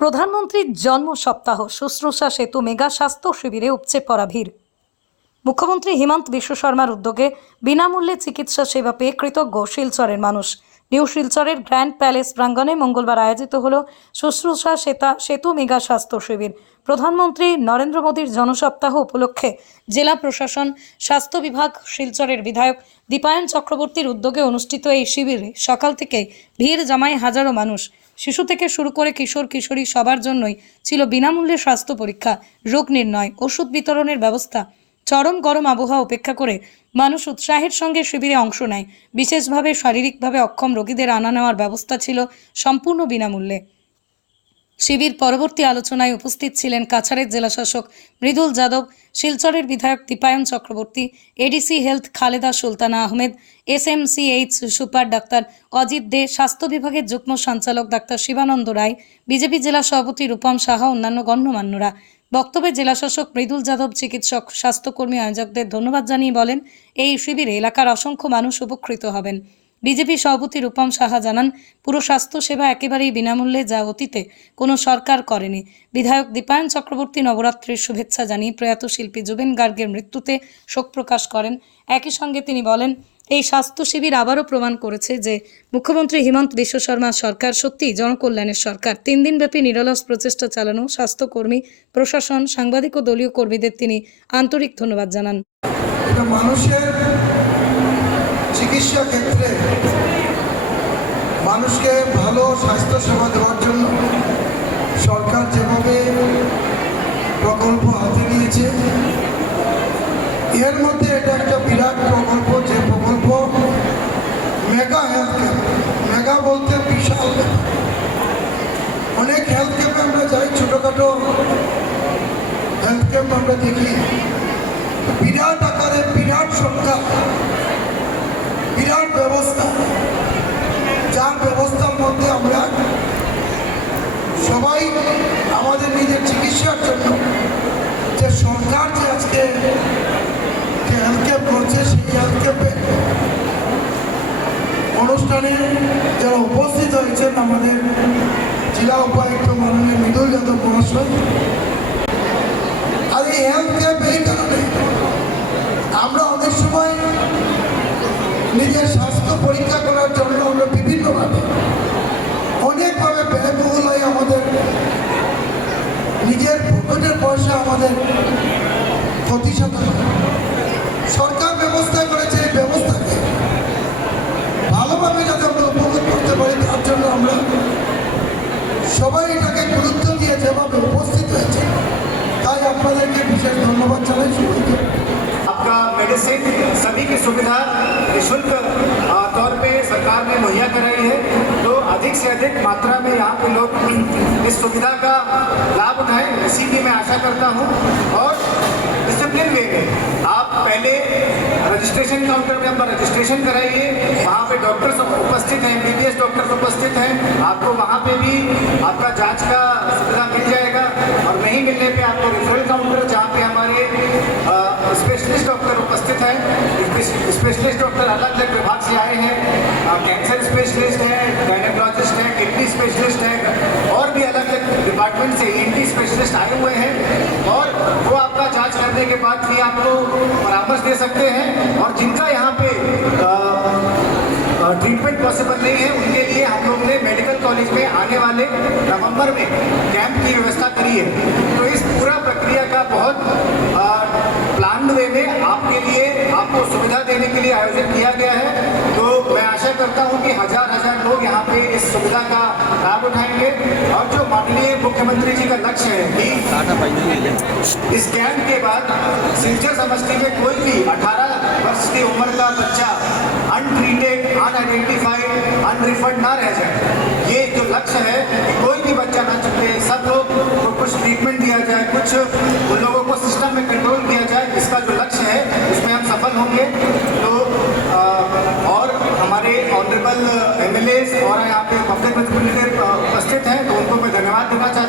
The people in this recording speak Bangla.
প্রধানমন্ত্রীর জন্ম সপ্তাহ, শুশ্রূষা সেতু, মেগা স্বাস্থ্য শিবিরে উপচে পড়া ভিড়। মুখ্যমন্ত্রী হিমন্ত বিশ্ব শর্মার উদ্যোগে বিনামূল্যে চিকিৎসা সেবা পেয়ে কৃতজ্ঞ শিলচরের মানুষ। নিউ শিলচরের গ্র্যান্ড প্যালেস প্রাঙ্গণে মঙ্গলবার আয়োজিত হল শুশ্রূষা সেতা, সেতু মেগা স্বাস্থ্য শিবির। প্রধানমন্ত্রী নরেন্দ্র মোদীর জনসপ্তাহ উপলক্ষে জেলা প্রশাসন, স্বাস্থ্য বিভাগ, শিলচরের বিধায়ক দীপায়ন চক্রবর্তীর উদ্যোগে অনুষ্ঠিত এই শিবিরে সকাল থেকে ভিড় জমায় হাজারো মানুষ। শিশু থেকে শুরু করে কিশোর, কিশোরী সবার জন্যই ছিল বিনামূল্যে স্বাস্থ্য পরীক্ষা, রোগ নির্ণয়, ওষুধ বিতরণের ব্যবস্থা। চরম গরম আবহাওয়া উপেক্ষা করে মানুষ উৎসাহের সঙ্গে শিবিরে অংশ নেয়। বিশেষভাবে শারীরিকভাবে অক্ষম রোগীদের আনা নেওয়ার ব্যবস্থা ছিল সম্পূর্ণ বিনামূল্যে। শিবির পরবর্তী আলোচনায় উপস্থিত ছিলেন কাছাড়ের জেলাশাসক মৃদুল যাদব, শিলচরের বিধায়ক Dipayan Chakraborty, ADC health Khaleda Sultana Ahmed, SMCH super doctor Ajit Dey, স্বাস্থ্য বিভাগের যুগ্ম সঞ্চালক ডাক্তার শিবানন্দ রায়, বিজেপি জেলা সভাপতি রূপম সাহা, অন্যান্য গণ্যমান্যরা। বক্তব্যে জেলাশাসক মৃদুল যাদব, চিকিৎসক, স্বাস্থ্যকর্মী আয়োজকদের ধন্যবাদ জানিয়ে বলেন, এই শিবিরে এলাকার অসংখ্য মানুষ উপকৃত হবেন। বিজেপি সভাপতি রূপম সাহা জানান, পুরো স্বাস্থ্য সেবা একেবারেই বিনামূল্যে যা অতীতে কোনো সরকার করেনি। বিধায়ক দীপায়ন চক্রবর্তী নবরাত্রির শুভেচ্ছা জানিয়ে প্রয়াত শিল্পী জুবিন গার্গের মৃত্যুতে শোক প্রকাশ করেন। একই সঙ্গে তিনি বলেন, এই স্বাস্থ্য শিবির আবারও প্রমাণ করেছে যে মুখ্যমন্ত্রী হিমন্ত বিশ্ব শর্মার সরকার সত্যিই জনকল্যাণের সরকার। তিন দিনব্যাপী নিরলস প্রচেষ্টা চালানো স্বাস্থ্যকর্মী, প্রশাসন, সাংবাদিক ও দলীয় কর্মীদের তিনি আন্তরিক ধন্যবাদ জানান। মানুষের চিকিৎসা ক্ষেত্রে মানুষকে ভালো স্বাস্থ্য সেবা দেওয়ার জন্য সরকার যেভাবে প্রকল্প হাতে নিয়েছে, এর মধ্যে এটা একটা বিরাট প্রকল্প, যে প্রকল্প মেগা হেলথ ক্যাম্প মেগা বলতে বিশাল অনেক হেলথ ক্যাম্পে আমরা যাই, ছোটোখাটো হেলথ ক্যাম্প আমরা দেখি। বিরাট সংখ্যা বিরাট ব্যবস্থা। যার ব্যবস্থার মধ্যে আমরা সবাই আমাদের নিজের চিকিৎসার জন্য যে সরকার যে আজকে যে হেলথ করছে, সেই হেলথ অনুষ্ঠানে যারা উপস্থিত হয়েছেন আমাদের জেলা উপায়ুক্ত মাননীয় মৃদুল যাদব মহাশয়, আর এই হেলথ ক্যাম্প এই কারণে আমরা অনেক সময় নিজের স্বাস্থ্য পরীক্ষা করার জন্য আমরা বিভিন্নভাবে অনেকভাবে ব্যয়বহুল হয় আমাদের নিজের পকেটের পয়সা আমাদের প্রতিশত সরকার ব্যবস্থা করেছে এই ব্যবস্থাকে। ভালোভাবে যাতে আমরা উপভোগ করতে পারি, তার জন্য আমরা সবাই এটাকে গুরুত্ব দিয়ে যেভাবে উপস্থিত হয়েছে, তাই আপনাদেরকে বিশেষ ধন্যবাদ জানাই। সবাইকে मेडिसिन, सभी की सुविधा निःशुल्क तौर पे सरकार ने मुहैया कराई है। तो अधिक से अधिक मात्रा में यहाँ पे लोग इस सुविधा का लाभ उठाएँ, इसी की मैं आशा करता हूँ। और डिसिप्लिन वे में आप पहले रजिस्ट्रेशन काउंटर पे अपना रजिस्ट्रेशन कराइए। वहाँ पे डॉक्टर्स उपस्थित हैं एमबीबीएस डॉक्टर्स उपस्थित हैं। आपको वहाँ पे भी आपका जाँच का सुविधा मिल जाएगा। और नहीं मिलने पे आपको रिफरल काउंटर जहाँ स्पेशलिस्ट हैं, और भी अलग अलग डिपार्टमेंट से ई स्पेशलिस्ट आए हुए हैं, और वो आपका जाँच करने के बाद भी आपको परामर्श दे सकते हैं, और जिनका यहाँ पे ट्रीटमेंट पॉसिबल नहीं है, उनके लिए हम लोग ने मेडिकल कॉलेज में आने वाले नवंबर में कैंप की व्यवस्था करी है। तो इस पूरा प्रक्रिया का बहुत प्लान वे में आपके लिए आपको सुविधा देने के लिए आयोजित किया गया है करता हूँ कि हज़ार हज़ार लोग यहाँ पे इस सुविधा का लाभ उठाएँगे। और जो माननीय मुख्यमंत्री जी का लक्ष्य है कि इस कैंप के बाद सिलचर समस्ती में कोई भी 18 वर्ष की उम्र का बच्चा अनट्रीटेड अनआइडेंटिफाइड अनरिफंड ना रह जाए। ये जो लक्ष्य है कि कोई भी बच्चा ना चुके सब लोग को कुछ ट्रीटमेंट दिया जाए कुछ उन लोगों को सिस्टम में कंट्रोल किया जाए इसका जो लक्ष्य है उसमें हम सफल होंगे तो अ, और हमारे ऑनरेबल एम और यहाँ पे पब्लिक उपस्थित हैं तो उनको मैं धन्यवाद देना चाहता हूँ